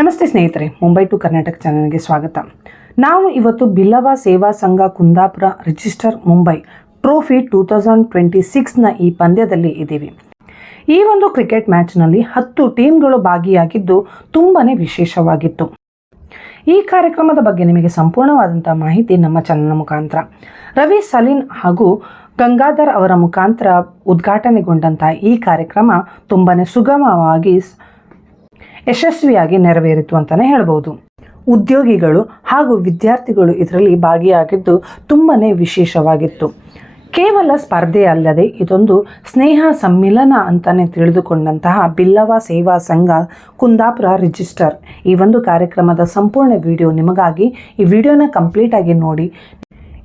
ನಮಸ್ತೆ ಸ್ನೇಹಿತರೆ, ಮುಂಬೈ ಟು ಕರ್ನಾಟಕ ಚಾನಲ್ಗೆ ಸ್ವಾಗತ. ನಾವು ಇವತ್ತು ಬಿಲ್ಲವ ಸೇವಾ ಸಂಘ ಕುಂದಾಪುರ ರಿಜಿಸ್ಟರ್ ಮುಂಬೈ ಟ್ರೋಫಿ 2026ನ ಈ ಪಂದ್ಯದಲ್ಲಿ ಇದ್ದೀವಿ. ಈ ಒಂದು ಕ್ರಿಕೆಟ್ ಮ್ಯಾಚ್ನಲ್ಲಿ 10 ಟೀಮ್ಗಳು ಭಾಗಿಯಾಗಿದ್ದು ತುಂಬಾ ವಿಶೇಷವಾಗಿತ್ತು. ಈ ಕಾರ್ಯಕ್ರಮದ ಬಗ್ಗೆ ನಿಮಗೆ ಸಂಪೂರ್ಣವಾದಂಥ ಮಾಹಿತಿ ನಮ್ಮ ಚಾನಲ್ನ ಮುಖಾಂತರ ರವಿ ಸಲೀನ್ ಹಾಗೂ ಗಂಗಾಧರ್ ಅವರ ಮುಖಾಂತರ ಉದ್ಘಾಟನೆಗೊಂಡಂಥ ಈ ಕಾರ್ಯಕ್ರಮ ತುಂಬಾ ಸುಗಮವಾಗಿ ಯಶಸ್ವಿಯಾಗಿ ನೆರವೇರಿತು ಅಂತಲೇ ಹೇಳ್ಬೋದು. ಉದ್ಯೋಗಿಗಳು ಹಾಗೂ ವಿದ್ಯಾರ್ಥಿಗಳು ಇದರಲ್ಲಿ ಭಾಗಿಯಾಗಿದ್ದು ತುಂಬಾ ವಿಶೇಷವಾಗಿತ್ತು. ಕೇವಲ ಸ್ಪರ್ಧೆ ಅಲ್ಲದೆ ಇದೊಂದು ಸ್ನೇಹ ಸಮ್ಮಿಲನ ಅಂತಲೇ ತಿಳಿದುಕೊಂಡಂತಹ ಬಿಲ್ಲವ ಸೇವಾ ಸಂಘ ಕುಂದಾಪುರ ರಿಜಿಸ್ಟರ್ ಈ ಒಂದು ಕಾರ್ಯಕ್ರಮದ ಸಂಪೂರ್ಣ ವಿಡಿಯೋ ನಿಮಗಾಗಿ. ಈ ವಿಡಿಯೋನ ಕಂಪ್ಲೀಟಾಗಿ ನೋಡಿ.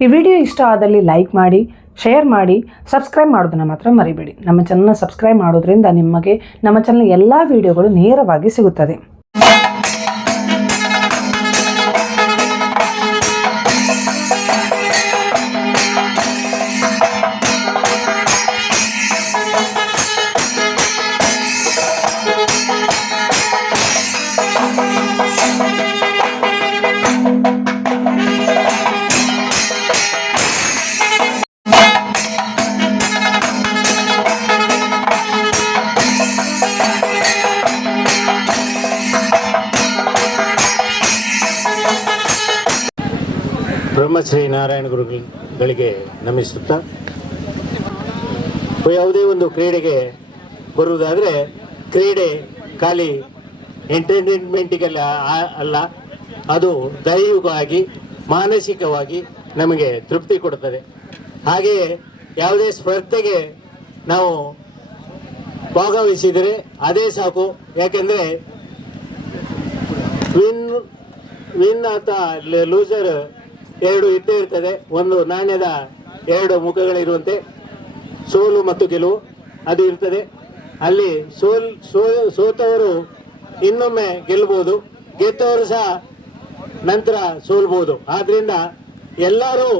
ಈ ವಿಡಿಯೋ ಇಷ್ಟ ಆದಲ್ಲಿ ಲೈಕ್ ಮಾಡಿ, ಶೇರ್ ಮಾಡಿ, ಸಬ್ಸ್ಕ್ರೈಬ್ ಮಾಡೋದನ್ನು ಮಾತ್ರ ಮರಿಬೇಡಿ. ನಮ್ಮ ಚಾನಲ್ನ ಸಬ್ಸ್ಕ್ರೈಬ್ ಮಾಡೋದ್ರಿಂದ ನಿಮಗೆ ನಮ್ಮ ಚಾನಲ್ ಎಲ್ಲ ವಿಡಿಯೋಗಳು ನೇರವಾಗಿ ಸಿಗುತ್ತದೆ. ಬ್ರಹ್ಮಶ್ರೀ ನಾರಾಯಣ ಗುರುಗಳಿಗೆ ನಮಿಸುತ್ತಾ, ಯಾವುದೇ ಒಂದು ಕ್ರೀಡೆಗೆ ಬರುವುದಾದರೆ ಕ್ರೀಡೆ ಖಾಲಿ ಎಂಟರ್ಟೈನ್ಮೆಂಟಿಗೆಲ್ಲ ಅಲ್ಲ, ಅದು ದೈಹಿಕವಾಗಿ ಮಾನಸಿಕವಾಗಿ ನಮಗೆ ತೃಪ್ತಿ ಕೊಡುತ್ತದೆ. ಹಾಗೆಯೇ ಯಾವುದೇ ಸ್ಪರ್ಧೆಗೆ ನಾವು ಭಾಗವಹಿಸಿದರೆ ಅದೇ ಸಾಕು. ಯಾಕೆಂದರೆ ವಿನ್ ಅಥವಾ ಲೂಸರ್ ಎರಡು ಇದ್ದೇ ಇರ್ತದೆ. ಒಂದು ನಾಣ್ಯದ ಎರಡು ಮುಖಗಳಿರುವಂತೆ ಸೋಲು ಮತ್ತು ಗೆಲುವು ಅದು ಇರ್ತದೆ. ಅಲ್ಲಿ ಸೋತವರು ಇನ್ನೊಮ್ಮೆ ಗೆಲ್ಬೋದು, ಗೆದ್ದವರು ಸಹ ನಂತರ ಸೋಲ್ಬೋದು. ಆದ್ದರಿಂದ ಎಲ್ಲರೂ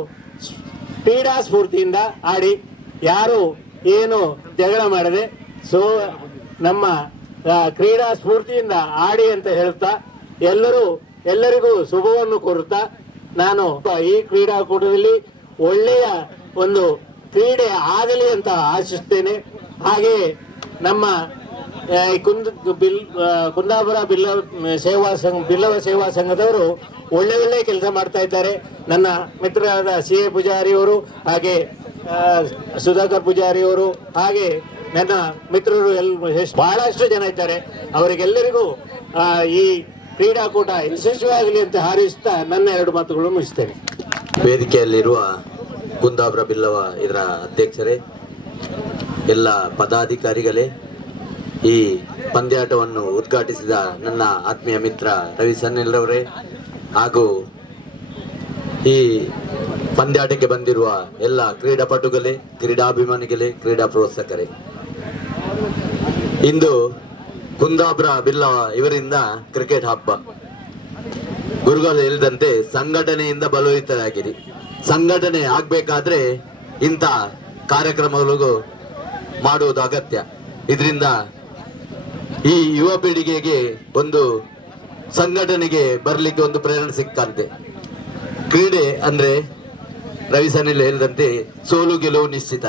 ಕ್ರೀಡಾ ಸ್ಫೂರ್ತಿಯಿಂದ ಆಡಿ, ಯಾರು ಏನು ಜಗಳ ಮಾಡದೆ ನಮ್ಮ ಕ್ರೀಡಾ ಸ್ಫೂರ್ತಿಯಿಂದ ಆಡಿ ಅಂತ ಹೇಳುತ್ತಾ ಎಲ್ಲರಿಗೂ ಶುಭವನ್ನು ಕೋರುತ್ತಾ ನಾನು ಈ ಕ್ರೀಡಾಕೂಟದಲ್ಲಿ ಒಳ್ಳೆಯ ಒಂದು ಕ್ರೀಡೆ ಆಗಲಿ ಅಂತ ಆಶಿಸ್ತೇನೆ. ಹಾಗೆಯೇ ನಮ್ಮ ಕುಂದಾಪುರ ಬಿಲ್ಲವ ಸೇವಾ ಸಂಘದವರು ಒಳ್ಳೆ ಕೆಲಸ ಮಾಡ್ತಾ ಇದ್ದಾರೆ. ನನ್ನ ಮಿತ್ರರಾದ CA ಪೂಜಾರಿಯವರು, ಹಾಗೆ ಸುಧಾಕರ್ ಪೂಜಾರಿಯವರು, ಹಾಗೆ ನನ್ನ ಮಿತ್ರರು ಬಹಳಷ್ಟು ಜನ ಇದ್ದಾರೆ. ಅವರಿಗೆಲ್ಲರಿಗೂ ಈ ಕ್ರೀಡಾಕೂಟ ಯಶಸ್ವಿಯಾಗಲಿ ಅಂತ ಹಾರೈಸುತ್ತಾ ನನ್ನ ಎರಡು ಮಾತುಗಳು ಮುಗಿಸ್ತೇನೆ. ವೇದಿಕೆಯಲ್ಲಿರುವ ಕುಂದಾಪುರ ಬಿಲ್ಲವ ಇದರ ಅಧ್ಯಕ್ಷರೇ, ಎಲ್ಲ ಪದಾಧಿಕಾರಿಗಳೇ, ಈ ಪಂದ್ಯಾಟವನ್ನು ಉದ್ಘಾಟಿಸಿದ ನನ್ನ ಆತ್ಮೀಯ ಮಿತ್ರ ರವಿ ಸನ್ನಿಲ್ ಅವರೇ, ಹಾಗೂ ಈ ಪಂದ್ಯಾಟಕ್ಕೆ ಬಂದಿರುವ ಎಲ್ಲ ಕ್ರೀಡಾಪಟುಗಳೇ, ಕ್ರೀಡಾಭಿಮಾನಿಗಳೇ, ಕ್ರೀಡಾ ಪ್ರೋತ್ಸಾಹಕರೇ, ಇಂದು ಕುಂದಾಪುರ ಬಿಲ್ಲವ ಇವರಿಂದ ಕ್ರಿಕೆಟ್ ಹಬ್ಬ. ಗುರುಗಳು ಹೇಳಿದಂತೆ ಸಂಘಟನೆಯಿಂದ ಬಲೋಹಿತರಾಗಿರಿ. ಸಂಘಟನೆ ಆಗ್ಬೇಕಾದ್ರೆ ಇಂಥ ಕಾರ್ಯಕ್ರಮಗಳು ಮಾಡುವುದು ಅಗತ್ಯ. ಇದರಿಂದ ಈ ಯುವ ಪೀಳಿಗೆಗೆ ಒಂದು ಸಂಘಟನೆಗೆ ಬರಲಿಕ್ಕೆ ಒಂದು ಪ್ರೇರಣೆ ಸಿಕ್ಕಂತೆ. ಕ್ರೀಡೆ ಅಂದ್ರೆ ರವಿ ಸನಿಲ್ ಹೇಳಿದಂತೆ ಸೋಲು ಗೆಲುವು ನಿಶ್ಚಿತ.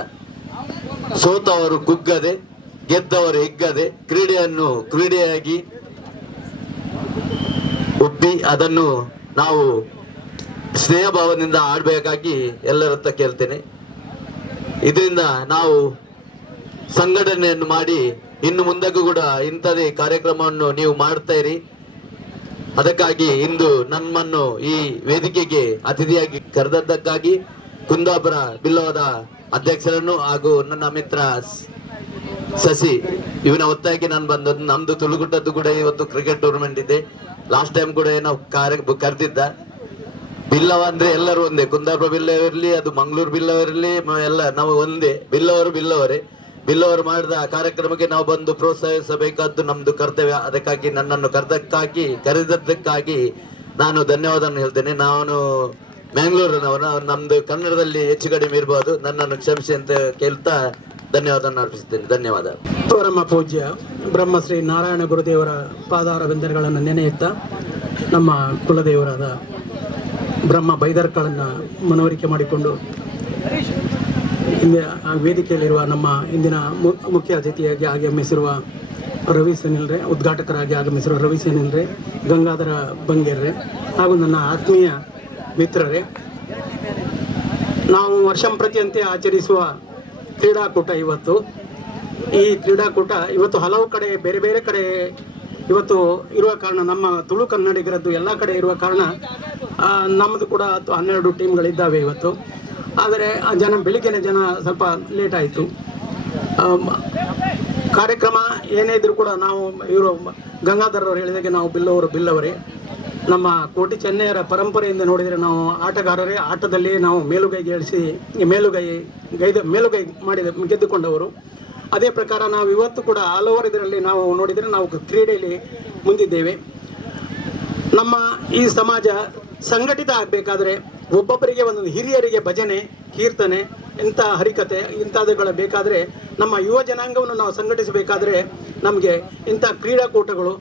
ಸೋತವರು ಕುಗ್ಗದೆ, ಗೆದ್ದವರು ಹಿಗ್ಗದೆ ಕ್ರೀಡೆಯನ್ನು ಕ್ರೀಡೆಯಾಗಿ ಒಪ್ಪಿ ಅದನ್ನು ನಾವು ಸ್ನೇಹ ಭಾವದಿಂದ ಆಡಬೇಕಾಗಿ ಎಲ್ಲರತ್ತ ಕೇಳ್ತೇನೆ. ಇದರಿಂದ ನಾವು ಸಂಘಟನೆಯನ್ನು ಮಾಡಿ ಇನ್ನು ಮುಂದಕ್ಕೂ ಕೂಡ ಇಂಥದೇ ಕಾರ್ಯಕ್ರಮವನ್ನು ನೀವು ಮಾಡ್ತಾ ಇರಿ. ಅದಕ್ಕಾಗಿ ಇಂದು ನಮ್ಮನ್ನು ಈ ವೇದಿಕೆಗೆ ಅತಿಥಿಯಾಗಿ ಕರೆದದ್ದಕ್ಕಾಗಿ ಕುಂದಾಪುರ ಬಿಲ್ಲವದ ಅಧ್ಯಕ್ಷರನ್ನು ಹಾಗೂ ನನ್ನ ಮಿತ್ರ ಶಶಿ ಇವನ ಒತ್ತಾಯಕ್ಕೆ ನಾನು ಬಂದದ್ದು. ನಮ್ದು ತುಳುಗುಟ್ಟದ್ದು ಕೂಡ ಇವತ್ತು ಕ್ರಿಕೆಟ್ ಟೂರ್ನಮೆಂಟ್ ಇದೆ. ಲಾಸ್ಟ್ ಟೈಮ್ ಕೂಡ ನಾವು ಕರೆದಿದ್ದ. ಬಿಲ್ಲವ ಅಂದ್ರೆ ಎಲ್ಲರೂ ಒಂದೇ, ಕುಂದಾಪುರ ಬಿಲ್ಲವ ಇರಲಿ, ಅದು ಮಂಗಳೂರು ಬಿಲ್ಲವ ಇರಲಿ, ಎಲ್ಲ ನಾವು ಒಂದೇ. ಬಿಲ್ಲವರು ಮಾಡಿದ ಕಾರ್ಯಕ್ರಮಕ್ಕೆ ನಾವು ಬಂದು ಪ್ರೋತ್ಸಾಹಿಸಬೇಕಾದ್ದು ನಮ್ದು ಕರ್ತವ್ಯ. ಅದಕ್ಕಾಗಿ ನನ್ನನ್ನು ಕರೆದದ್ದಕ್ಕಾಗಿ ನಾನು ಧನ್ಯವಾದ ಹೇಳ್ತೇನೆ. ನಾನು ಮ್ಯಾಂಗ್ಳೂರಿನವನು, ನಮ್ದು ಕನ್ನಡದಲ್ಲಿ ಹೆಚ್ಚು ಕಡಿಮೆ ಇರಬಹುದು, ನನ್ನನ್ನು ಕ್ಷಮಿಸಿ ಅಂತ ಕೇಳ್ತಾ ಧನ್ಯವಾದ ಅರ್ಪಿಸುತ್ತೇನೆ. ಧನ್ಯವಾದ. ಪರಮ ಪೂಜ್ಯ ಬ್ರಹ್ಮಶ್ರೀ ನಾರಾಯಣ ಗುರುದೇವರ ಪಾದಾರ ಬಿಂದಗಳನ್ನು ನೆನೆಯುತ್ತಾ ನಮ್ಮ ಕುಲದೇವರಾದ ಬ್ರಹ್ಮ ಬೈದರ್ಕಳನ್ನು ಮನವರಿಕೆ ಮಾಡಿಕೊಂಡು ವೇದಿಕೆಯಲ್ಲಿರುವ ನಮ್ಮ ಇಂದಿನ ಮುಖ್ಯ ಅತಿಥಿಯಾಗಿ ಆಗಮಿಸಿರುವ ರವಿ ಸನಿಲ್ರೆ, ಉದ್ಘಾಟಕರಾಗಿ ಆಗಮಿಸಿರುವ ರವಿ ಸನಿಲ್ರೆ, ಗಂಗಾಧರ ಬಂಗೇರ್ರೆ ಹಾಗೂ ನನ್ನ ಆತ್ಮೀಯ ಮಿತ್ರರೇ, ನಾವು ವರ್ಷಂಪ್ರತಿಯಂತೆ ಆಚರಿಸುವ ಕ್ರೀಡಾಕೂಟ ಇವತ್ತು. ಈ ಕ್ರೀಡಾಕೂಟ ಇವತ್ತು ಹಲವು ಕಡೆ ಬೇರೆ ಬೇರೆ ಕಡೆ ಇವತ್ತು ಇರುವ ಕಾರಣ, ನಮ್ಮ ತುಳು ಕನ್ನಡಿಗರದ್ದು ಎಲ್ಲ ಕಡೆ ಇರುವ ಕಾರಣ ನಮ್ಮದು ಕೂಡ 12 ಟೀಮ್ಗಳಿದ್ದಾವೆ ಇವತ್ತು. ಆದರೆ ಬೆಳಿಗ್ಗೆನೆ ಜನ ಸ್ವಲ್ಪ ಲೇಟ್ ಆಯಿತು. ಕಾರ್ಯಕ್ರಮ ಏನೇ ಇದ್ರೂ ಕೂಡ ನಾವು ಇವರು ಗಂಗಾಧರ್ ಅವರು ಹೇಳಿದಾಗೆ ನಾವು ಬಿಲ್ಲವರೇ. ನಮ್ಮ ಕೋಟಿ ಚೆನ್ನೈಯರ ಪರಂಪರೆಯಿಂದ ನೋಡಿದರೆ ನಾವು ಆಟಗಾರರೇ, ಆಟದಲ್ಲಿ ನಾವು ಮೇಲುಗೈ ಮಾಡಿದ ಗೆದ್ದುಕೊಂಡವರು. ಅದೇ ಪ್ರಕಾರ ನಾವು ಇವತ್ತು ಕೂಡ ಆಲ್ ಓವರ್ ಇದರಲ್ಲಿ ನಾವು ನೋಡಿದರೆ ನಾವು ಕ್ರೀಡೆಯಲ್ಲಿ ಮುಂದಿದ್ದೇವೆ. ನಮ್ಮ ಈ ಸಮಾಜ ಸಂಘಟಿತ ಆಗಬೇಕಾದ್ರೆ ಒಬ್ಬೊಬ್ಬರಿಗೆ ಒಂದೊಂದು, ಹಿರಿಯರಿಗೆ ಭಜನೆ, ಕೀರ್ತನೆ, ಇಂಥ ಹರಿಕತೆ ಇಂಥವುಗಳ ಬೇಕಾದರೆ, ನಮ್ಮ ಯುವ ಜನಾಂಗವನ್ನು ನಾವು ಸಂಘಟಿಸಬೇಕಾದ್ರೆ ನಮಗೆ ಇಂಥ ಕ್ರೀಡಾಕೂಟಗಳು,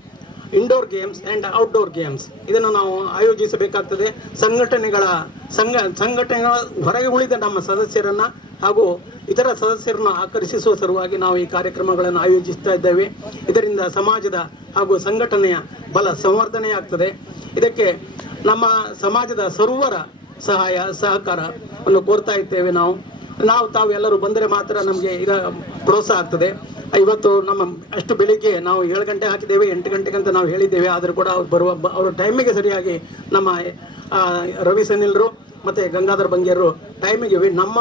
indoor games and outdoor games ಇದನ್ನು ನಾವು ಆಯೋಜಿಸಬೇಕಾಗ್ತದೆ. ಸಂಘಟನೆಗಳ ಹೊರಗೆ ಉಳಿದ ನಮ್ಮ ಸದಸ್ಯರನ್ನು ಹಾಗೂ ಇತರ ಸದಸ್ಯರನ್ನು ಆಕರ್ಷಿಸುವ ಸಲುವಾಗಿ ನಾವು ಈ ಕಾರ್ಯಕ್ರಮಗಳನ್ನು ಆಯೋಜಿಸ್ತಾ ಇದ್ದೇವೆ. ಇದರಿಂದ ಸಮಾಜದ ಹಾಗೂ ಸಂಘಟನೆಯ ಬಲ ಸಂವರ್ಧನೆಯಾಗ್ತದೆ. ಇದಕ್ಕೆ ನಮ್ಮ ಸಮಾಜದ ಸರ್ವರ ಸಹಾಯ ಸಹಕಾರವನ್ನು ಕೋರ್ತಾ ಇದ್ದೇವೆ. ತಾವೆಲ್ಲರೂ ಬಂದರೆ ಮಾತ್ರ ನಮಗೆ ಪ್ರೋತ್ಸಾಹ ಆಗ್ತದೆ. ಇವತ್ತು ನಮ್ಮ ಅಷ್ಟು ಬೆಳಿಗ್ಗೆ ನಾವು 7 ಗಂಟೆ ಹಾಕಿದ್ದೇವೆ, 8 ಗಂಟೆಗಂತ ನಾವು ಹೇಳಿದ್ದೇವೆ. ಆದರೂ ಕೂಡ ಅವರ ಟೈಮಿಗೆ ಸರಿಯಾಗಿ ನಮ್ಮ ರವಿ ಸನಿಲ್ರು ಮತ್ತು ಗಂಗಾಧರ ಬಂಗೇರು ಟೈಮಿಗೆ ನಮ್ಮ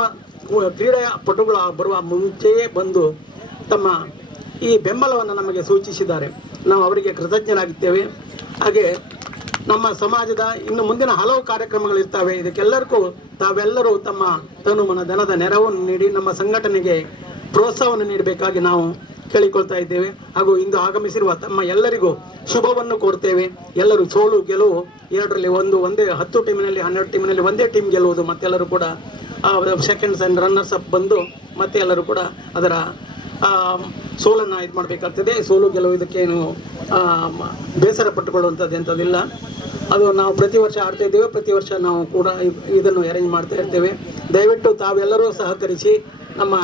ಕ್ರೀಡೆಯ ಪಟುಗಳು ಬರುವ ಮುಂಚೆಯೇ ಬಂದು ತಮ್ಮ ಈ ಬೆಂಬಲವನ್ನು ನಮಗೆ ಸೂಚಿಸಿದ್ದಾರೆ. ನಾವು ಅವರಿಗೆ ಕೃತಜ್ಞರಾಗಿದ್ದೇವೆ. ಹಾಗೆ ನಮ್ಮ ಸಮಾಜದ ಇನ್ನು ಮುಂದಿನ ಹಲವು ಕಾರ್ಯಕ್ರಮಗಳಿರ್ತವೆ. ಇದಕ್ಕೆಲ್ಲರಿಗೂ ತಾವೆಲ್ಲರೂ ತಮ್ಮ ತನುಮನ ಧನದ ನೆರವನ್ನು ನೀಡಿ ನಮ್ಮ ಸಂಘಟನೆಗೆ ಪ್ರೋತ್ಸಾಹವನ್ನು ನೀಡಬೇಕಾಗಿ ನಾವು ಕೇಳಿಕೊಳ್ತಾ ಇದ್ದೇವೆ. ಹಾಗೂ ಇಂದು ಆಗಮಿಸಿರುವ ತಮ್ಮ ಎಲ್ಲರಿಗೂ ಶುಭವನ್ನು ಕೋರ್ತೇವೆ. ಎಲ್ಲರೂ ಸೋಲು ಗೆಲುವು ಎರಡರಲ್ಲಿ ಒಂದೇ 10 ಟೀಮಿನಲ್ಲಿ 12 ಟೀಮಿನಲ್ಲಿ ಒಂದೇ ಟೀಮ್ ಗೆಲ್ಲುವುದು, ಮತ್ತೆಲ್ಲರೂ ಕೂಡ ಸೆಕೆಂಡ್ಸ್ ಆ್ಯಂಡ್ ರನ್ನರ್ಸ್ ಅಪ್ ಬಂದು ಮತ್ತೆ ಎಲ್ಲರೂ ಕೂಡ ಅದರ ಸೋಲನ್ನು ಇದು ಮಾಡಬೇಕಾಗ್ತದೆ. ಸೋಲು ಗೆಲುವು ಇದಕ್ಕೇನು ಬೇಸರ ಪಟ್ಟುಕೊಳ್ಳುವಂಥದ್ದು ಎಂಥದ್ದಿಲ್ಲ. ಅದು ನಾವು ಪ್ರತಿ ವರ್ಷ ಆಡ್ತಾ ಇದ್ದೇವೆ. ಪ್ರತಿ ವರ್ಷ ನಾವು ಕೂಡ ಇದನ್ನು ಅರೇಂಜ್ ಮಾಡ್ತಾ ಇರ್ತೇವೆ. ದಯವಿಟ್ಟು ತಾವೆಲ್ಲರೂ ಸಹಕರಿಸಿ. ನಮ್ಮ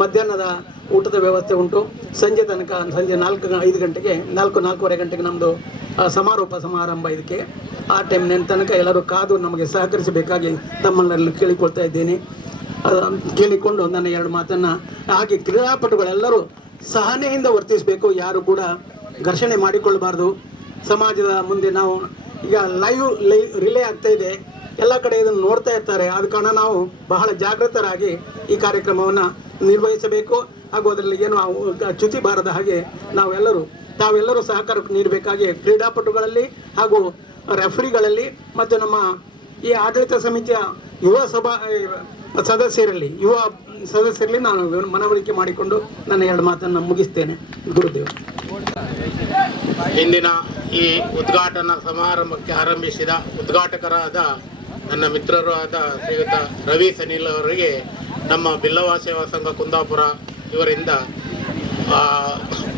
ಮಧ್ಯಾಹ್ನದ ಊಟದ ವ್ಯವಸ್ಥೆ ಉಂಟು. ಸಂಜೆ 4-5 ಗಂಟೆಗೆ 4-4:15 ಗಂಟೆಗೆ ನಮ್ಮದು ಸಮಾರಂಭ. ಇದಕ್ಕೆ ಆ ಟೈಮ್ನ ತನಕ ಎಲ್ಲರೂ ಕಾದು ನಮಗೆ ಸಹಕರಿಸಬೇಕಾಗಿ ತಮ್ಮನ್ನೆಲ್ಲ ಕೇಳಿಕೊಳ್ತಾ ಇದ್ದೇನೆ. ಕೇಳಿಕೊಂಡು ನನ್ನ 2 ಮಾತನ್ನು, ಹಾಗೆ ಕ್ರೀಡಾಪಟುಗಳೆಲ್ಲರೂ ಸಹನೆಯಿಂದ ವರ್ತಿಸಬೇಕು. ಯಾರು ಕೂಡ ಘರ್ಷಣೆ ಮಾಡಿಕೊಳ್ಳಬಾರ್ದು. ಸಮಾಜದ ಮುಂದೆ ನಾವು ಈಗ ಲೈವ್ ರಿಲೇ ಆಗ್ತಾ ಇದೆ, ಎಲ್ಲ ಕಡೆ ಇದನ್ನು ನೋಡ್ತಾ ಇರ್ತಾರೆ. ಆದ ಕಾರಣ ನಾವು ಬಹಳ ಜಾಗೃತರಾಗಿ ಈ ಕಾರ್ಯಕ್ರಮವನ್ನು ನಿರ್ವಹಿಸಬೇಕು. ಹಾಗೂ ಅದರಲ್ಲಿ ಏನು ಚ್ಯುತಿ ಬಾರದ ಹಾಗೆ ತಾವೆಲ್ಲರೂ ಸಹಕಾರ ನೀಡಬೇಕಾಗಿ ಕ್ರೀಡಾಪಟುಗಳಲ್ಲಿ ಹಾಗೂ ರೆಫರಿಗಳಲ್ಲಿ ಮತ್ತು ನಮ್ಮ ಈ ಆಡಳಿತ ಸಮಿತಿಯ ಯುವ ಸದಸ್ಯರಲ್ಲಿ ನಾನು ಮನವರಿಕೆ ಮಾಡಿಕೊಂಡು ನನ್ನ 2 ಮಾತನ್ನು ಮುಗಿಸ್ತೇನೆ. ಗುರುದೇವ. ಇಂದಿನ ಈ ಉದ್ಘಾಟನಾ ಸಮಾರಂಭಕ್ಕೆ ಆರಂಭಿಸಿದ ಉದ್ಘಾಟಕರಾದ ನನ್ನ ಮಿತ್ರರು ಆದ ಶ್ರೀಯುತ ರವಿ ಸನಿಲ್ ಅವರಿಗೆ ನಮ್ಮ ಬಿಲ್ಲವ ಸೇವಾ ಸಂಘ ಕುಂದಾಪುರ ಇವರಿಂದ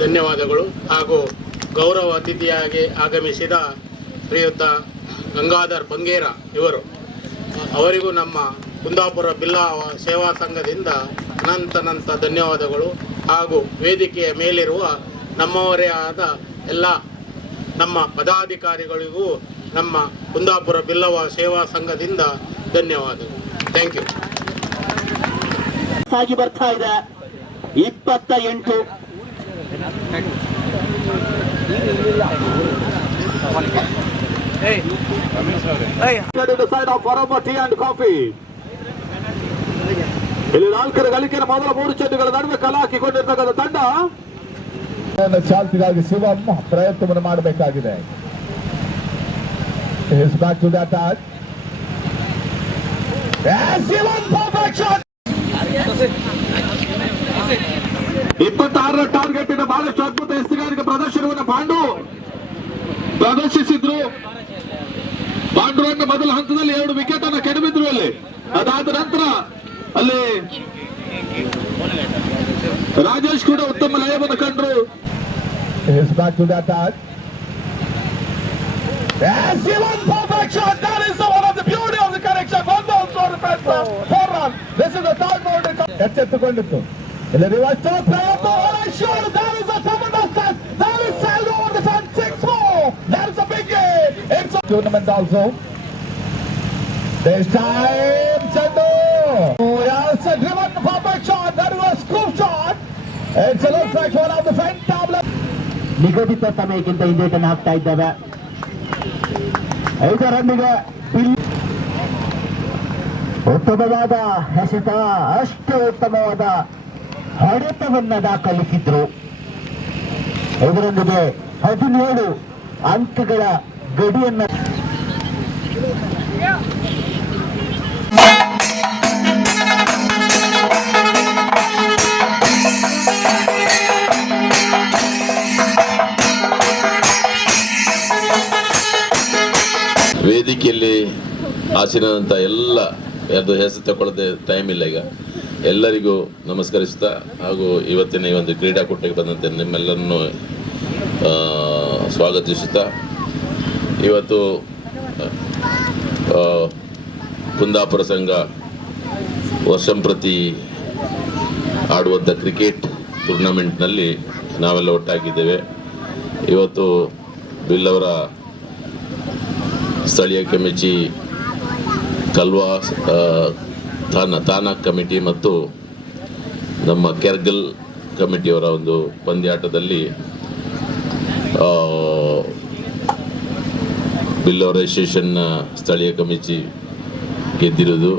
ಧನ್ಯವಾದಗಳು. ಹಾಗೂ ಗೌರವ ಅತಿಥಿಯಾಗಿ ಆಗಮಿಸಿದ ಶ್ರೀಯುತ ಗಂಗಾಧರ್ ಬಂಗೇರ ಅವರಿಗೂ ನಮ್ಮ ಕುಂದಾಪುರ ಬಿಲ್ಲವ ಸೇವಾ ಸಂಘದಿಂದ ಅನಂತ ಧನ್ಯವಾದಗಳು. ಹಾಗೂ ವೇದಿಕೆಯ ಮೇಲಿರುವ ನಮ್ಮವರೇ ಆದ ಎಲ್ಲ ನಮ್ಮ ಪದಾಧಿಕಾರಿಗಳಿಗೂ ನಮ್ಮ ಕುಂದಾಪುರ ಬಿಲ್ಲವ ಸೇವಾ ಸಂಘದಿಂದ ಧನ್ಯವಾದಗಳು. Thank you. ಸಾಗಿ ಬರ್ತಾ ಇದೆ 28 side of Farama Tea and Coffee. ಇಲ್ಲಿ 4 ಗಳಿಕೆಯ ಮೊದಲ 3 ಚೆಂಡುಗಳ ನಡುವೆ ಕಲೆ ಹಾಕಿಕೊಂಡಿರ್ತಕ್ಕಂಥ ತಂಡ ಚಾಲ್ತಿಗಾಗಿ ಶಿವಂ ಪ್ರಯತ್ನವನ್ನು ಮಾಡಬೇಕಾಗಿದೆ. 26ರ ಟಾರ್ಗೆಟ್ ಇಂದ ಬಹಳಷ್ಟು ಅದ್ಭುತ ಎಸ್ತುಗಾರಿಕೆ ಪ್ರದರ್ಶನವನ್ನು ಪ್ರದರ್ಶಿಸಿದ್ರು. ಪಾಂಡುರಂಗ ಮೊದಲ ಹಂತದಲ್ಲಿ 2 ವಿಕೆಟ್ ಅನ್ನು ಕೆಡವಿದ್ರು. ಅದಾದ ನಂತರ ಅಲ್ಲಿ ರಾಜೇಶ್ ಕೂಡ ಉತ್ತಮ ಲಯವನ್ನು ಕಂಡ್ರು. He's back to the attack. Yes, he won perfect shot. That is one of the beauty of the connection. One ball for the first four run. This is the third ball. ಎಚ್ಚೆತ್ತುಕೊಂಡಿತ್ತು. ಇಲ್ಲಿ reverse ಪ್ರಯತ್ನ. Shot. That is a tremendous touch. That is sailed over the fence. 6-4. That is a big game. It's a tournament also. This time, Chandu. Oh, yes, a driven perfect shot. That was a scoop shot. It's a looks like one of the fantabulous. ನಿಗದಿತ ಸಮಯಕ್ಕಿಂತ ಹಿಂದೇಟನ್ನು ಹಾಕ್ತಾ ಇದ್ದಾವೆ. 5 ರನ್ನಿಗೆ ಉತ್ತಮವಾದ ಎಸೆತ, ಅಷ್ಟು ಉತ್ತಮವಾದ ಹೊಡೆತವನ್ನ ದಾಖಲಿಸಿದ್ರು. ಇದರೊಂದಿಗೆ 17 ಅಂಕಗಳ ಗಡಿಯನ್ನ ವೇದಿಕೆಯಲ್ಲಿ ಆಸೀನಂತ ಎಲ್ಲ ಯಾರ್ದು ಹೆಸರು ತಗೊಳ್ಳದೆ ಟೈಮ್ ಇಲ್ಲ ಈಗ. ಎಲ್ಲರಿಗೂ ನಮಸ್ಕರಿಸ್ತಾ ಹಾಗೂ ಇವತ್ತಿನ ಈ ಒಂದು ಕ್ರೀಡಾಕೂಟಕ್ಕೆ ಬಂದಂತೆ ನಿಮ್ಮೆಲ್ಲರನ್ನು ಸ್ವಾಗತಿಸುತ್ತಾ, ಇವತ್ತು ಕುಂದಾಪುರ ಸಂಘ ವರ್ಷಂಪ್ರತಿ ಆಡುವಂಥ ಕ್ರಿಕೆಟ್ ಟೂರ್ನಮೆಂಟ್ನಲ್ಲಿ ನಾವೆಲ್ಲ ಒಟ್ಟಾಗಿದ್ದೇವೆ. ಇವತ್ತು ಬಿಲ್ಲವರ ಸ್ಥಳೀಯ ಕಮಿಟಿ, ಕಲ್ವಾ ತಾನಾ ಕಮಿಟಿ ಮತ್ತು ನಮ್ಮ ಕೆರ್ಗಲ್ ಕಮಿಟಿಯವರ ಒಂದು ಪಂದ್ಯಾಟದಲ್ಲಿ ಬಿಲ್ಲವರ ರಿಜಿಸ್ಟ್ರೇಷನ್ನ ಸ್ಥಳೀಯ ಕಮಿಟಿ ಗೆದ್ದಿರೋದು.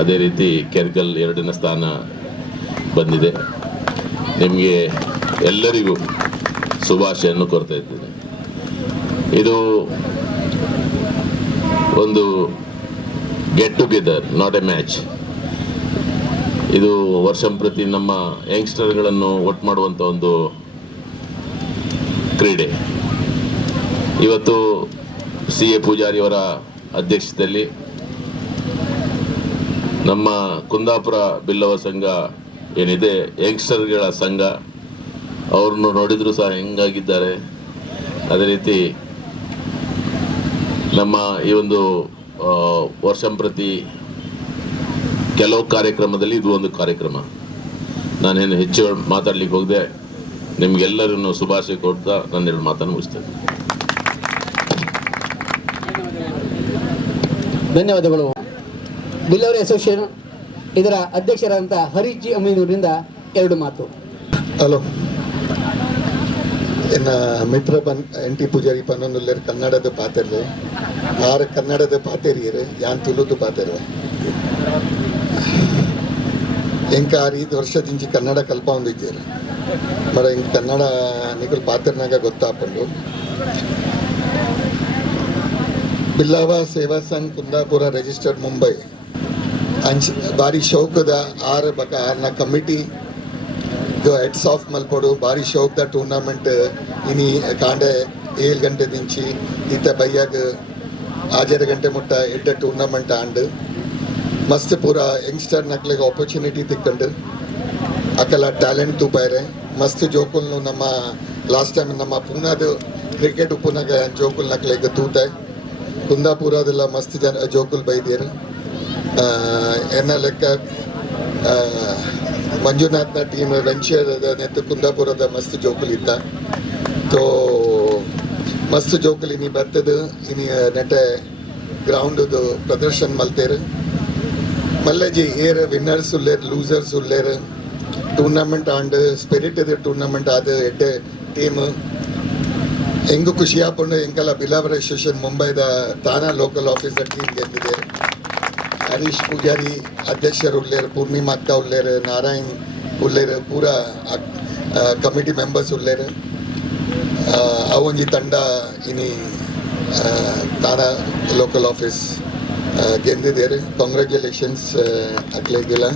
ಅದೇ ರೀತಿ ಕೆರ್ಗಲ್ 2ನೇ ಸ್ಥಾನ ಬಂದಿದೆ. ನಿಮಗೆ ಎಲ್ಲರಿಗೂ ಶುಭಾಶಯನ್ನು ಕೋರ್ತಾ ಇದ್ದೇನೆ. ಇದು ಒಂದು get together, not A match. ಇದು ವರ್ಷಂಪ್ರತಿ ನಮ್ಮ ಯಂಗ್ಸ್ಟರ್ಗಳನ್ನು ಒಟ್ಟು ಮಾಡುವಂಥ ಒಂದು ಕ್ರೀಡೆ. ಇವತ್ತು CA ಪೂಜಾರಿಯವರ ಅಧ್ಯಕ್ಷತೆಯಲ್ಲಿ ನಮ್ಮ ಕುಂದಾಪುರ ಬಿಲ್ಲವ ಸಂಘ ಏನಿದೆ, ಯಂಗ್ಸ್ಟರ್ಗಳ ಸಂಘ, ಅವ್ರನ್ನು ನೋಡಿದ್ರು ಸಹ ಹೆಂಗಾಗಿದ್ದಾರೆ. ಅದೇ ರೀತಿ ನಮ್ಮ ಈ ಒಂದು ವರ್ಷಂಪ್ರತಿ ಕೆಲವು ಕಾರ್ಯಕ್ರಮದಲ್ಲಿ ಇದು ಒಂದು ಕಾರ್ಯಕ್ರಮ. ನಾನೇನು ಹೆಚ್ಚು ಮಾತಾಡ್ಲಿಕ್ಕೆ ಹೋಗದೆ ನಿಮಗೆಲ್ಲರನ್ನು ಶುಭಾಶಯ ಕೊಡ್ತಾ ನನ್ನ 2 ಮಾತನ್ನು ಮುಗಿಸ್ತೇನೆ. ಧನ್ಯವಾದಗಳು. ಬಿಲ್ಲವರಿ ಅಸೋಸಿಯೇಷನ್ ಇದರ ಅಧ್ಯಕ್ಷರಾದಂಥ ಹರೀಶ್ ಜಿ ಅಮೀನೂರಿನಿಂದ 2 ಮಾತು. ಹಲೋ, ಎನ್ನ ಮಿತ್ರ NT ಪೂಜಾರಿ ಪನ್ನೊಂದುಲ್ಲೇರು ಕನ್ನಡದ ಪಾತೆರ್ಲೆ ಆರು ಕನ್ನಡದ ಪಾತೆರಿಯರು ಯಾನ್ ತುಳುದು ಪಾತೆರ್ವೆ ಎಂಕ 5 ವರ್ಷದಿಂಚಿ ಕನ್ನಡ ಕಲ್ಪ ಹೊಂದಿದ್ದೀರಿ ಮರ ಹಿಂಗೆ ಕನ್ನಡ ನಿಗಲ್ ಪಾತೆರ್ನಾಗ ಗೊತ್ತಾಪಂಡು. ಬಿಲ್ಲವ ಸೇವಾ ಸಂಘ ಕುಂದಾಪುರ ರಿಜಿಸ್ಟರ್ಡ್ ಮುಂಬೈ ಅಂಚ್ ಬಾರಿ ಶೌಕದ 6 ಬಕ 6ನ ಕಮಿಟಿ ಹೆಡ್ಸ್ ಆಫ್ ಮಲ್ಪಡು ಬಾರಿ ಶೌಕ್ದ ಟೂರ್ನಮೆಂಟ್ ಇನಿ ಕಾಂಡೆ 7 ಗಂಟೆ ದಿಂಚಿ ಇತ್ತ ಬೈಯಾಗ 6 ಗಂಟೆ ಮುಟ್ಟ ಎಡ್ಡ ಟೂರ್ನಮೆಂಟ್ ಆಂಡ್ ಮಸ್ತ್ ಪೂರ ಯಂಗ್ಸ್ಟರ್ ನಕ್ಲಿಗೆ ಆಪರ್ಚುನಿಟಿ ತಿಕ್ಕಂಡು ಅಕಲ ಟ್ಯಾಲೆಂಟ್ ತೂಪಾಯ್ರೆ ಮಸ್ತ್ ಜೋಕುಲ್ನು ನಮ್ಮ ಲಾಸ್ಟ್ ಟೈಮ್ ನಮ್ಮ ಪೂನಾದ ಕ್ರಿಕೆಟ್ ಉಪ್ಪುನಾಗ ಜೋಕುಲ್ ನಕ್ಲಿಗೆ ತೂತಾಯ್ ಕುಂದಾಪುರದೆಲ್ಲ ಮಸ್ತ್ ಜನ ಜೋಕುಲ್ ಬೈದಿರು. ಎನ್ನ ಲೆಕ್ಕ ಮಂಜುನಾಥ್ನ ಟೀಮ್ ವೆಂಚರ್ ನೆತ್ತು ಕುಂದಾಪುರದ ಮಸ್ತ್ ಜೋಕುಲ್ ಇತ್ತ. ತೋ ಮಸ್ತ್ ಜೋಕುಲ್ ಇನಿ ಬರ್ತದ ಇನಿ ನೆಟ್ಟೆ ಗ್ರೌಂಡ್ದು ಪ್ರದರ್ಶನ ಮಲ್ತೇರು. ಮಲ್ಲೆಜಿ ಏರ್ ವಿನ್ನರ್ಸ್ ಉಲ್ಲೇರು, ಲೂಸರ್ಸ್ ಉಲ್ಲೇರು. ಟೂರ್ನಮೆಂಟ್ ಆಂಡ್ ಸ್ಪಿರಿಟ್ ಇದೆ ಟೂರ್ನಮೆಂಟ್ ಆದ ಎಡ್ಡೆ ಟೀಮ್ ಹೆಂಗೂ ಖುಷಿ ಹಾಕೊಂಡು ಹೆಂಗೆಲ್ಲ ಬಿಲ್ಲವರ ಅಸೋಸಿಯೇಷನ್ ಮುಂಬೈದ ತಾನಾ ಲೋಕಲ್ ಆಫೀಸರ್ ಟೀಮ್ ಗೆದ್ದಿದೆ. ಹರೀಶ್ ಪೂಜಾರಿ ಅಧ್ಯಕ್ಷರು ಉಲ್ಲೇರು, ಪೂರ್ಣಿಮಾ ಅಕ್ಕ ಉಲ್ಲೇರು, ನಾರಾಯಣ್ ಉಲ್ಲೇರು, ಪೂರ ಕಮಿಟಿ ಮೆಂಬರ್ಸ್ ಉಲ್ಲೇರು. ಅವೊಂಜಿ ತಂಡ ಇನಿ ತಾನಾ ಲೋಕಲ್ ಆಫೀಸ್ ಗೆದ್ದಿದ್ದೇರು. ಕಾಂಗ್ರ್ಯಾಚುಲೇಷನ್ಸ್ ಅಕ್ಲೆಗಿಲ್ಲ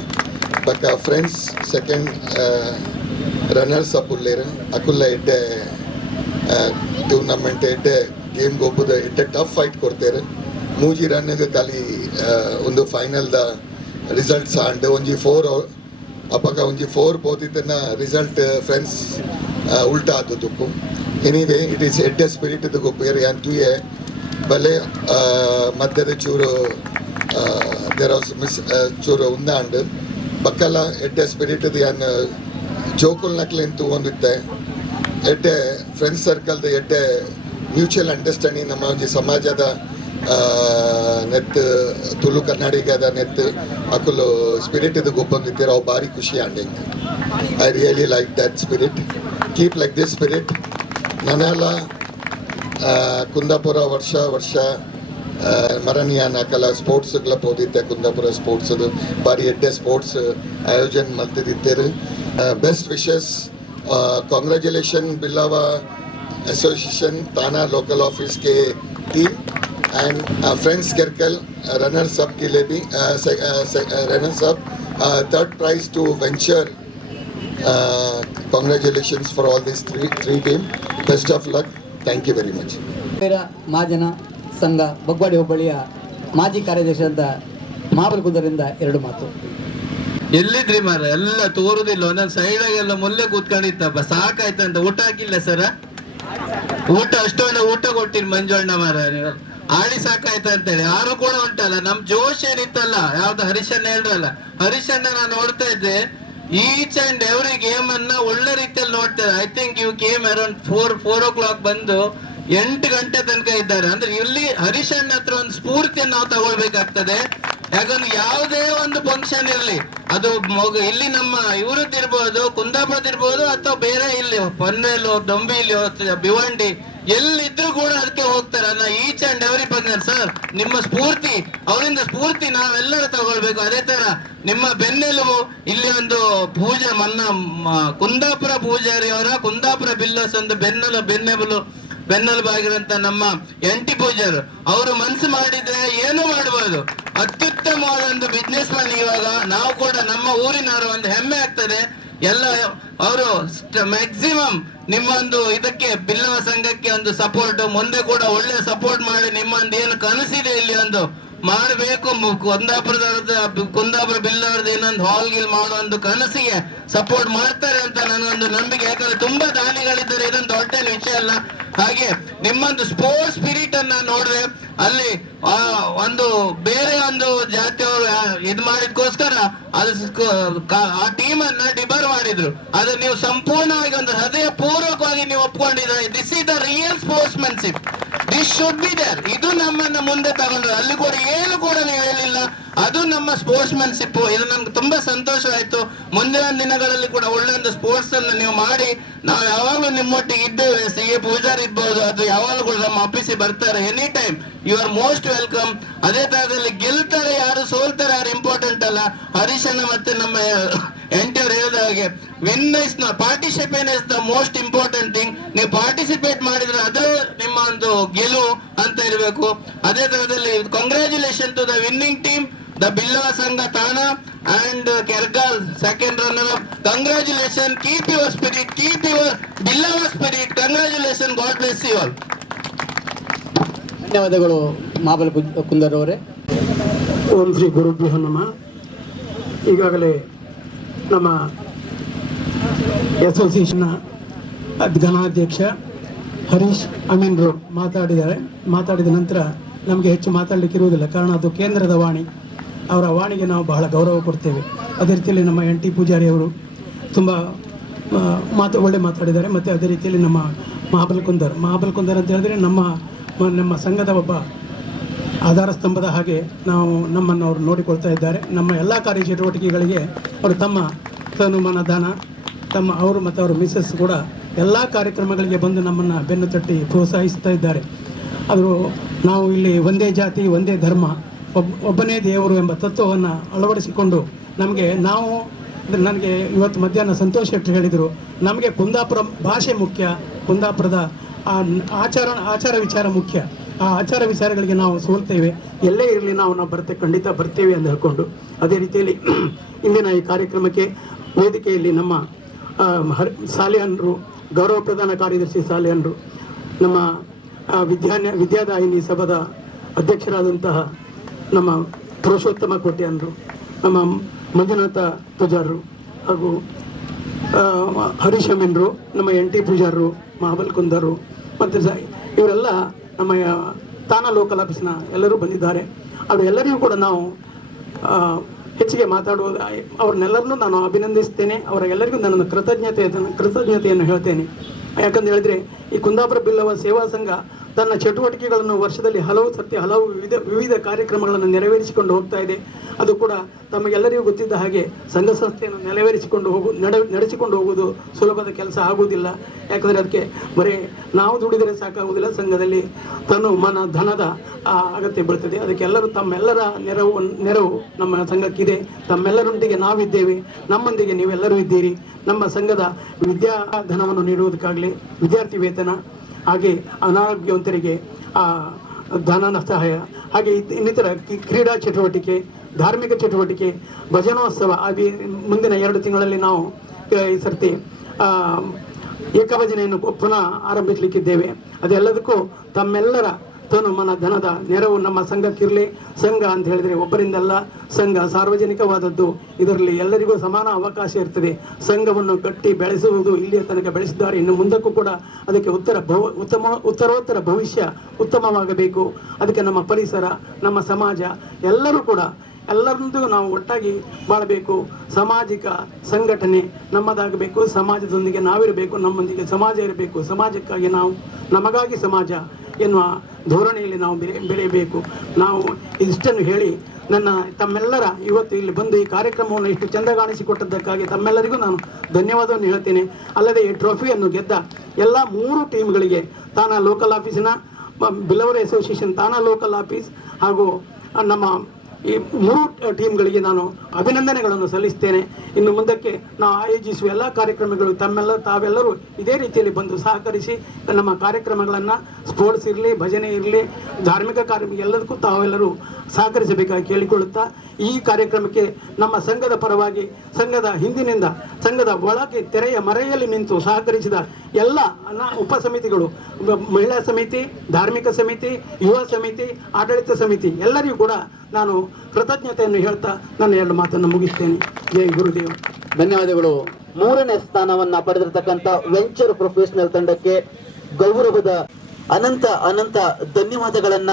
ಬಕ್ಕ ಫ್ರೆಂಡ್ಸ್ ಸೆಕೆಂಡ್ ರನ್ನರ್ಸ್ ಅಪ್ ಉಲ್ಲೇರು. ಅಕುಲ್ಲ ಎಡ್ಡೆ ಟೂರ್ನಮೆಂಟ್ ಎಡ್ಡೆ ಗೇಮ್ಗೆ ಒಬ್ಬದ ಎಡ್ಡೆ ಟಫ್ ಫೈಟ್ ಕೊಡ್ತೇರು. 3 ರನ್ಗೆ ಖಾಲಿ ಒಂದು ಫೈನಲ್ದ ರಿಸಲ್ಟ್ಸ್ ಆಂಡ್ ಒಂಜಿ 4 ಅಪಗ ಒಂಜಿ 4 ಪೋದಿತ್ತಿನ ರಿಸಲ್ಟ್ ಫ್ರೆಂಡ್ಸ್ ಉಲ್ಟಾ ಆದದ್ದು. ಎನಿವೇ ಇಟ್ ಈಸ್ ಎಡ್ಡೆ ಸ್ಪಿರಿಟ್ ಗೊಬ್ಬರ ಯಾನ್ ತೂಯೆ ಬಲೆ ಮಧ್ಯದ ಚೂರು ದೇರ್ ಆಸ್ ಮಿಸ್ ಚೂರು ಉಂದಾಂಡ್ ಬಕ್ಕಲ ಎಡ್ಡೆ ಸ್ಪಿರಿಟ್ ಯಾನ್ ಜೋಕುಲ್ ನಕ್ಲೆಂತು ಒಂದಿತ್ತೆ ಎಡ್ಡೆ ಫ್ರೆಂಡ್ಸ್ ಸರ್ಕಲ್ದ ಎಡ್ಡೆ ಮ್ಯೂಚುವಲ್ ಅಂಡರ್ಸ್ಟ್ಯಾಂಡಿಂಗ್ ನಮ್ಮ ಒಂಜಿ ಸಮಾಜದ ನೆತ್ ತುಳು ಕನ್ನಡಿಗದ ನೆತ್ ಅಕುಲು ಸ್ಪಿರಿಟ್ ಇದು ಗೊಬ್ಬಂದಿತ್ತೀರ ಅವು ಭಾರಿ ಖುಷಿ ಆಂಡಿಂಗ್. I really like that spirit. Keep like this spirit. ನನ್ನೆಲ್ಲ ಕುಂದಾಪುರ ವರ್ಷ ಮರಣಿಯ ನಾಕಲ ಸ್ಪೋರ್ಟ್ಸ್ಗಳ ಹೋದಿದ್ದೆ. ಕುಂದಾಪುರ ಸ್ಪೋರ್ಟ್ಸದು ಭಾರಿ ಎಡ್ಡೆ ಸ್ಪೋರ್ಟ್ಸ್ ಆಯೋಜನೆ ಮಲ್ತಿದ್ದರು. Best wishes. Congratulation Billava association Thane local office के टीम एंड फ्रेंड्स केरकल रनर्स अप के लिए भी runners up third prize to venture. Congratulations for all this three team. Best of luck. Thank you very much. Mahajana Sangha Bagwadi ಹೋಬಳಿಯ ಮಾಜಿ ಕಾರ್ಯದರ್ಶಿಯಾದ ಮಹಾಬಲ ಕುಂದರಿಂದ 2 ಮಾತು. ಎಲ್ಲಿದ್ರಿ ಮಾರ ಎಲ್ಲ ತೋರುದಿಲ್ಲ. ಒಂದೊಂದು ಸೈಡಾಗೆಲ್ಲ ಮುಲ್ಲೆ ಕೂತ್ಕೊಂಡಿತ್ತಪ್ಪ, ಸಾಕಾಯ್ತಂತ. ಊಟ ಹಾಕಿಲ್ಲ ಸರ? ಊಟ ಅಷ್ಟೊಂದು ಊಟ ಕೊಟ್ಟಿರಿ ಮಂಜುಣ್ಣ ಮಾರ. ನೀವು ಆಡಿ ಸಾಕಾಯ್ತ ಅಂತೇಳಿ ಯಾರು ಕೂಡ ಉಂಟಲ್ಲ. ನಮ್ ಜೋಶ್ ಏನಿತ್ತಲ್ಲ, ಯಾವ್ದು ಹರೀಶಣ್ಣ ಹೇಳ್ರಲ್ಲ, ಹರೀಶಣ್ಣ ನಾನು ನೋಡ್ತಾ ಇದ್ದೆ. ಈಚ್ ಅಂಡ್ ಎವ್ರಿ ಗೇಮ್ ಅನ್ನ ಒಳ್ಳೆ ರೀತಿಯಲ್ಲಿ ನೋಡ್ತಾರೆ. I think you came around 4 o'clock ಬಂದು 8 ಗಂಟೆ ತನಕ ಇದ್ದಾರೆ. ಅಂದ್ರೆ ಇಲ್ಲಿ ಹರೀಶಣ್ಣ ಹತ್ರ ಒಂದು ಸ್ಫೂರ್ತಿಯನ್ನು ನಾವು ತಗೊಳ್ಬೇಕಾಗ್ತದೆ. ಯಾಕಂದ್ರೆ ಯಾವುದೇ ಒಂದು ಫಂಕ್ಷನ್ ಇರ್ಲಿ, ಅದು ಇಲ್ಲಿ ನಮ್ಮ ಇವ್ರದ್ದಿರ್ಬೋದು, ಕುಂದಾಪುರದಿರ್ಬೋದು, ಅಥವಾ ಬೇರೆ ಇಲ್ಲಿ ಪನ್ನೇಲು, ಡೊಂಬಿಲಿ, ಭಿವಂಡಿ ಎಲ್ಲಿದ್ರು ಕೂಡ ಅದಕ್ಕೆ ಹೋಗ್ತಾರೆ. Each and every function sir ನಿಮ್ಮ ಸ್ಫೂರ್ತಿ, ಅವರಿಂದ ಸ್ಫೂರ್ತಿ ನಾವೆಲ್ಲರೂ ತಗೊಳ್ಬೇಕು. ಅದೇ ತರ ನಿಮ್ಮ ಬೆನ್ನೆಲುಬು ಇಲ್ಲಿ ಒಂದು ಪೂಜೆ ಕುಂದಾಪುರ ಪೂಜಾರಿ ಅವರ ಕುಂದಾಪುರ ಬಿಲ್ಲಸ್ ಒಂದು ಬೆನ್ನೆಲುಬಾಗಿರುವಂತ ನಮ್ಮ ಎಂಟಿ ಪೂಜಾರು ಅವರು ಮನಸ್ಸು ಮಾಡಿದ್ರೆ ಏನು ಮಾಡಬಹುದು. ಅತ್ಯುತ್ತಮವಾದ ಒಂದು ಬಿಸ್ನೆಸ್ ಮ್ಯಾನ್. ಇವಾಗ ನಾವು ಕೂಡ ನಮ್ಮ ಊರಿನವರು ಒಂದು ಹೆಮ್ಮೆ ಆಗ್ತದೆ. ಎಲ್ಲ ಅವರು ಮ್ಯಾಕ್ಸಿಮಮ್ ನಿಮ್ಮೊಂದು ಇದಕ್ಕೆ ಬಿಲ್ಲವ ಸಂಘಕ್ಕೆ ಒಂದು ಸಪೋರ್ಟ್, ಮುಂದೆ ಕೂಡ ಒಳ್ಳೆ ಸಪೋರ್ಟ್ ಮಾಡಿ ನಿಮ್ಮೊಂದು ಏನು ಕನಸಿದೆ ಇಲ್ಲಿ ಒಂದು ಮಾಡಬೇಕು, ಕುಂದಾಪುರ ಬಿಲ್ಲವರದ್ದು ಏನೊಂದು ಹಾಲ್ ಗಿಲ್ ಮಾಡೋ ಒಂದು ಕನಸಿಗೆ ಸಪೋರ್ಟ್ ಮಾಡ್ತಾರೆ ಅಂತ ನನಗೊಂದು ನಂಬಿಕೆ. ಯಾಕಂದ್ರೆ ತುಂಬಾ ದಾನಿಗಳಿದ್ದಾರೆ, ಇದೊಂದು ದೊಡ್ಡ ವಿಷಯ ಅಲ್ಲ. ಹಾಗೆ ನಿಮ್ಮೊಂದು ಸ್ಪೋರ್ಟ್ಸ್ ಸ್ಪಿರಿಟ್ ಅನ್ನ ನೋಡಿದ್ರೆ ಅಲ್ಲಿ ಒಂದು ಬೇರೆ ಒಂದು ಜಾತಿಯವರು ಇದು ಮಾಡಿದ್ಕೋಸ್ಕರ ಆ ಟೀಮ್ ಅನ್ನ ಡಿಬರ್ ಮಾಡಿದ್ರು. ಅದು ನೀವು ಸಂಪೂರ್ಣವಾಗಿ ಒಂದು ಹೃದಯ ಪೂರ್ವಕವಾಗಿ ನೀವು ಒಪ್ಕೊಂಡಿದ್ದಾರೆ. This is the real sportsmanship. This should be there. ಇದು ನಮ್ಮನ್ನ ಮುಂದೆ ತಗೊಂಡ್ರು. ಅಲ್ಲಿ ಕೂಡ ಏನು ಕೂಡ ನೀವು ಹೇಳಿಲ್ಲ. ಅದು ನಮ್ಮ ಸ್ಪೋರ್ಟ್ಸ್ಮನ್ಶಿಪ್. ಇದು ನಮ್ಗೆ ತುಂಬಾ ಸಂತೋಷ ಆಯ್ತು. ಮುಂದಿನ ದಿನಗಳಲ್ಲಿ ಕೂಡ ಒಳ್ಳೆ ಒಂದು ಸ್ಪೋರ್ಟ್ಸ್ ಅನ್ನು ನೀವು ಮಾಡಿ ನಾವು ಯಾವಾಗಲೂ ನಿಮ್ಮೊಟ್ಟಿಗೆ ಇದ್ದೇವೆ. CA ಪೂಜಾರಿ ಇರ್ಬೋದು, ಅದು ಯಾವಾಗಲೂ ಕೂಡ ನಮ್ಮ ಆಫೀಸಿಗೆ ಬರ್ತಾರೆ. Any time you are most welcome. ಅದೇ ತರದಲ್ಲಿ ಗೆಲ್ತಾರೆ ಯಾರು, ಸೋಲ್ತಾರೆ ಯಾರು ಇಂಪಾರ್ಟೆಂಟ್ ಅಲ್ಲ. ಹರೀಶಣ್ಣ ಮತ್ತೆ ನಮ್ಮ ಎಂಟಿಯವರು ಹೇಳಿದ ಹಾಗೆ win is participate is the most important thing. ನೀವು ಪಾರ್ಟಿಸಿಪೇಟ್ ಮಾಡಿದ್ರೆ ಅದೇ ನಿಮ್ಮ ಒಂದು ಗೆಲುವು ಅಂತ ಇರಬೇಕು. ಅದೇ ತರದಲ್ಲಿ congratulation to the winning team, the Billava Sangha ತಾಣ and Kergal second runner up. Congratulations. Keep your spirit, keep your Billava spirit. Congratulations. God bless you all. ಧನ್ಯವಾದಗಳು ಮಹಾಬಲ ಕುಂದರ್ ಅವರೇ. ಓಂ ಶ್ರೀ ಗುರುಭ್ಯೋ ನಮಃ. ಈಗಾಗಲೇ ನಮ್ಮ ಅಸೋಸಿಯೇಷನ್ನ ಘನಾಧ್ಯಕ್ಷ ಹರೀಶ್ ಅಮೀನ್ರು ಮಾತಾಡಿದ ನಂತರ ನಮಗೆ ಹೆಚ್ಚು ಮಾತಾಡಲಿಕ್ಕೆ ಇರುವುದಿಲ್ಲ. ಕಾರಣ ಅದು ಕೇಂದ್ರದ ವಾಣಿ. ಅವರ ವಾಣಿಗೆ ನಾವು ಬಹಳ ಗೌರವ ಕೊಡ್ತೇವೆ. ಅದೇ ರೀತಿಯಲ್ಲಿ ನಮ್ಮ NT ಪೂಜಾರಿ ಅವರು ತುಂಬ ಒಳ್ಳೆ ಮಾತಾಡಿದ್ದಾರೆ. ಮತ್ತು ಅದೇ ರೀತಿಯಲ್ಲಿ ನಮ್ಮ ಮಹಾಬಲ ಕುಂದರ್ ಅಂತ ಹೇಳಿದ್ರೆ ನಮ್ಮ ಸಂಘದ ಒಬ್ಬ ಆಧಾರ ಸ್ತಂಭದ ಹಾಗೆ ನಮ್ಮನ್ನು ಅವರು ನೋಡಿಕೊಳ್ತಾ ಇದ್ದಾರೆ. ನಮ್ಮ ಎಲ್ಲ ಕಾರ್ಯಚಟುವಟಿಕೆಗಳಿಗೆ ಅವರು ತಮ್ಮ ತನುಮನ ದಾನ ಅವರು ಮತ್ತು ಅವರ ಮಿಸಸ್ ಕೂಡ ಎಲ್ಲ ಕಾರ್ಯಕ್ರಮಗಳಿಗೆ ಬಂದು ನಮ್ಮನ್ನು ಬೆನ್ನು ತಟ್ಟಿ ಪ್ರೋತ್ಸಾಹಿಸ್ತಾ ಇದ್ದಾರೆ. ಅದು ನಾವು ಇಲ್ಲಿ ಒಂದೇ ಜಾತಿ ಒಂದೇ ಧರ್ಮ ಒಬ್ಬನೇ ದೇವರು ಎಂಬ ತತ್ವವನ್ನು ಅಳವಡಿಸಿಕೊಂಡು ನನಗೆ ಇವತ್ತು ಮಧ್ಯಾಹ್ನ ಸಂತೋಷ್ ಶೆಟ್ಟಿ ಹೇಳಿದರು, ನಮಗೆ ಕುಂದಾಪುರ ಭಾಷೆ ಮುಖ್ಯ, ಕುಂದಾಪುರದ ಆಚಾರ ವಿಚಾರ ಮುಖ್ಯ. ಆ ಆಚಾರ ವಿಚಾರಗಳಿಗೆ ನಾವು ಸೋಲ್ತೇವೆ. ಎಲ್ಲೇ ಇರಲಿ ನಾವು ಖಂಡಿತ ಬರ್ತೇವೆ ಅಂತ ಹೇಳ್ಕೊಂಡು, ಅದೇ ರೀತಿಯಲ್ಲಿ ಇಂದಿನ ಈ ಕಾರ್ಯಕ್ರಮಕ್ಕೆ ವೇದಿಕೆಯಲ್ಲಿ ನಮ್ಮ ಸಾಲಿಹನ್ರು, ಗೌರವ ಪ್ರಧಾನ ಕಾರ್ಯದರ್ಶಿ ಸಾಲಿಹನ್ರು, ನಮ್ಮ ವಿದ್ಯಾದಾಯಿನಿ ಸಭಾದ ಅಧ್ಯಕ್ಷರಾದಂತಹ ನಮ್ಮ ಪುರುಷೋತ್ತಮ ಕೋಟ್ಯಾನ್ರು, ನಮ್ಮ ಮಂಜುನಾಥ ಪೂಜಾರರು, ಹಾಗೂ ಹರೀಶ್ ಅಮೀನ್ರು, ನಮ್ಮ ಎನ್ ಟಿ ಪೂಜಾರರು, ಮಹಾಬಲ್ ಕುಂದರು ಮತ್ತು ಇವರೆಲ್ಲ ನಮ್ಮ ತಾನ ಲೋಕಲ್ ಆಫೀಸ್ನ ಎಲ್ಲರೂ ಬಂದಿದ್ದಾರೆ. ಅವರೆಲ್ಲರಿಗೂ ಕೂಡ ನಾವು ಹೆಚ್ಚಿಗೆ ಮಾತಾಡುವುದು ಅವ್ರನ್ನೆಲ್ಲರನ್ನೂ ನಾನು ಅಭಿನಂದಿಸ್ತೇನೆ. ಅವರ ಎಲ್ಲರಿಗೂ ನನ್ನ ಕೃತಜ್ಞತೆಯನ್ನು ಹೇಳ್ತೇನೆ. ಯಾಕಂತ ಹೇಳಿದ್ರೆ ಈ ಕುಂದಾಪುರ ಬಿಲ್ಲವ ಸೇವಾ ಸಂಘ ತನ್ನ ಚಟುವಟಿಕೆಗಳನ್ನು ವರ್ಷದಲ್ಲಿ ಹಲವು ವಿವಿಧ ಕಾರ್ಯಕ್ರಮಗಳನ್ನು ನೆರವೇರಿಸಿಕೊಂಡು ಹೋಗ್ತಾ ಇದೆ. ಅದು ಕೂಡ ತಮಗೆಲ್ಲರಿಗೂ ಗೊತ್ತಿದ್ದ ಹಾಗೆ ಸಂಘ ಸಂಸ್ಥೆಯನ್ನು ನಡೆಸಿಕೊಂಡು ಹೋಗುವುದು ಸುಲಭದ ಕೆಲಸ ಆಗುವುದಿಲ್ಲ. ಯಾಕಂದರೆ ಅದಕ್ಕೆ ಬರೀ ನಾವು ದುಡಿದರೆ ಸಾಕಾಗುವುದಿಲ್ಲ, ಸಂಘದಲ್ಲಿ ತನು ಮನ ಧನದ ಅಗತ್ಯ ಬೀಳ್ತದೆ. ಅದಕ್ಕೆ ತಮ್ಮೆಲ್ಲರ ನೆರವು ನಮ್ಮ ಸಂಘಕ್ಕಿದೆ. ತಮ್ಮೆಲ್ಲರೊಂದಿಗೆ ನಾವಿದ್ದೇವೆ, ನಮ್ಮೊಂದಿಗೆ ನೀವೆಲ್ಲರೂ ಇದ್ದೀರಿ. ನಮ್ಮ ಸಂಘದ ವಿದ್ಯಾಧನವನ್ನು ನೀಡುವುದಕ್ಕಾಗಲಿ, ವಿದ್ಯಾರ್ಥಿ ವೇತನ, ಹಾಗೆ ಅನಾರೋಗ್ಯವಂತರಿಗೆ ಧನ ಸಹಾಯ, ಹಾಗೆ ಇನ್ನಿತರ ಕ್ರೀಡಾ ಚಟುವಟಿಕೆ, ಧಾರ್ಮಿಕ ಚಟುವಟಿಕೆ, ಭಜನೋತ್ಸವ, ಮುಂದಿನ 2 ತಿಂಗಳಲ್ಲಿ ನಾವು ಈ ಸರ್ತಿ ಏಕಭಜನೆಯನ್ನು ಪುನಃ ಆರಂಭಿಸಲಿಕ್ಕಿದ್ದೇವೆ. ಅದೆಲ್ಲದಕ್ಕೂ ತಮ್ಮೆಲ್ಲರ ತನು ಮನ ಧನದ ನೆರವು ನಮ್ಮ ಸಂಘಕ್ಕಿರಲಿ. ಸಂಘ ಅಂತ ಹೇಳಿದರೆ ಒಬ್ಬರಿಂದಲ್ಲ, ಸಂಘ ಸಾರ್ವಜನಿಕವಾದದ್ದು. ಇದರಲ್ಲಿ ಎಲ್ಲರಿಗೂ ಸಮಾನ ಅವಕಾಶ ಇರ್ತದೆ. ಸಂಘವನ್ನು ಕಟ್ಟಿ ಬೆಳೆಸುವುದು ಇಲ್ಲಿಯ ತನಕ ಬೆಳೆಸಿದ್ದಾರೆ. ಇನ್ನು ಮುಂದಕ್ಕೂ ಕೂಡ ಅದಕ್ಕೆ ಉತ್ತರೋತ್ತರ ಭವಿಷ್ಯ ಉತ್ತಮವಾಗಬೇಕು. ಅದಕ್ಕೆ ನಮ್ಮ ಪರಿಸರ, ನಮ್ಮ ಸಮಾಜ ಎಲ್ಲರನ್ನೂ ನಾವು ಒಟ್ಟಾಗಿ ಬಾಳಬೇಕು. ಸಾಮಾಜಿಕ ಸಂಘಟನೆ ನಮ್ಮದಾಗಬೇಕು. ಸಮಾಜದೊಂದಿಗೆ ನಾವಿರಬೇಕು, ನಮ್ಮೊಂದಿಗೆ ಸಮಾಜ ಇರಬೇಕು. ಸಮಾಜಕ್ಕಾಗಿ ನಾವು, ನಮಗಾಗಿ ಸಮಾಜ ಎನ್ನುವ ಧೋರಣೆಯಲ್ಲಿ ನಾವು ಬೆಳೆಯಬೇಕು. ನಾವು ಇಷ್ಟನ್ನು ಹೇಳಿ ತಮ್ಮೆಲ್ಲರ ಇವತ್ತು ಇಲ್ಲಿ ಬಂದು ಈ ಕಾರ್ಯಕ್ರಮವನ್ನು ಇಷ್ಟು ಚೆಂದ ಕಾಣಿಸಿಕೊಟ್ಟದ್ದಕ್ಕಾಗಿ ತಮ್ಮೆಲ್ಲರಿಗೂ ನಾನು ಧನ್ಯವಾದವನ್ನು ಹೇಳ್ತೇನೆ. ಅಲ್ಲದೆ ಈ ಟ್ರೋಫಿಯನ್ನು ಗೆದ್ದ ಎಲ್ಲ 3 ಟೀಮ್ಗಳಿಗೆ ತಾನ ಲೋಕಲ್ ಆಫೀಸಿನ ಬಿಲ್ಲವರ್ ಅಸೋಸಿಯೇಷನ್ ತಾನ ಲೋಕಲ್ ಆಫೀಸ್ ಹಾಗೂ ನಮ್ಮ ಈ 3 ಟೀಮ್ಗಳಿಗೆ ನಾನು ಅಭಿನಂದನೆಗಳನ್ನು ಸಲ್ಲಿಸ್ತೇನೆ. ಇನ್ನು ಮುಂದಕ್ಕೆ ನಾವು ಆಯೋಜಿಸುವ ಎಲ್ಲ ಕಾರ್ಯಕ್ರಮಗಳು ತಾವೆಲ್ಲರೂ ಇದೇ ರೀತಿಯಲ್ಲಿ ಬಂದು ಸಹಕರಿಸಿ ನಮ್ಮ ಕಾರ್ಯಕ್ರಮಗಳನ್ನು, ಸ್ಪೋರ್ಟ್ಸ್ ಇರಲಿ, ಭಜನೆ ಇರಲಿ, ಧಾರ್ಮಿಕ ಕಾರ್ಯಕ್ರಮ ಎಲ್ಲದಕ್ಕೂ ತಾವೆಲ್ಲರೂ ಸಹಕರಿಸಬೇಕಾಗಿ ಕೇಳಿಕೊಳ್ಳುತ್ತಾ, ಈ ಕಾರ್ಯಕ್ರಮಕ್ಕೆ ನಮ್ಮ ಸಂಘದ ಪರವಾಗಿ, ಸಂಘದ ಹಿಂದಿನಿಂದ, ಸಂಘದ ಒಳಗೆ ತೆರೆಯ ಮರೆಯಲ್ಲಿ ನಿಂತು ಸಹಕರಿಸಿದ ಎಲ್ಲ ಉಪಸಮಿತಿಗಳು, ಮಹಿಳಾ ಸಮಿತಿ, ಧಾರ್ಮಿಕ ಸಮಿತಿ, ಯುವ ಸಮಿತಿ, ಆಡಳಿತ ಸಮಿತಿ ಎಲ್ಲರಿಗೂ ಕೂಡ ನಾನು ಕೃತಜ್ಞತೆಯನ್ನು ಹೇಳ್ತಾ ನನ್ನ 2 ಮಾತನ್ನು ಮುಗಿಸ್ತೇನೆ. ಜೈ ಗುರುದೇವ್. ಧನ್ಯವಾದಗಳು. 3ನೇ ಸ್ಥಾನವನ್ನ ಪಡೆದಿರತಕ್ಕಂತ ವೆಂಚರ್ ಪ್ರೊಫೆಷನಲ್ ತಂಡಕ್ಕೆ ಗೌರವದ ಅನಂತ ಧನ್ಯವಾದಗಳನ್ನ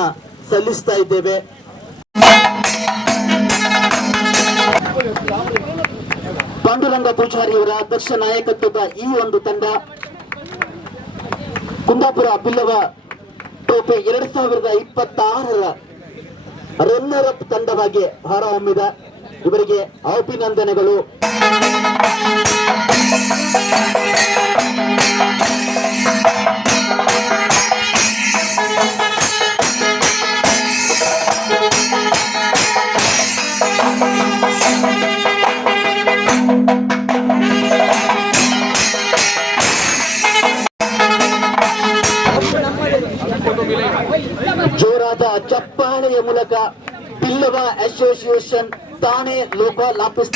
ಸಲ್ಲಿಸ್ತಾ ಇದ್ದೇವೆ. ಪಾಂಡುರಂಗ ಪೂಜಾರಿಯವರ ಅಧ್ಯಕ್ಷ ನಾಯಕತ್ವದ ಈ ಒಂದು ತಂಡ ಕುಂದಾಪುರ ಬಿಲ್ಲವ ಟ್ರೋಫಿ 2026ರ ರನ್ನರ್ ಅಪ್ ತಂಡವಾಗಿ ಹೊರಹೊಮ್ಮಿದೆ. ಇವರಿಗೆ ಅಭಿನಂದನೆಗಳು. ಜೋರಾದ ಚಪ್ಪಾಳೆಯ ಮೂಲಕ Billava association Thane local office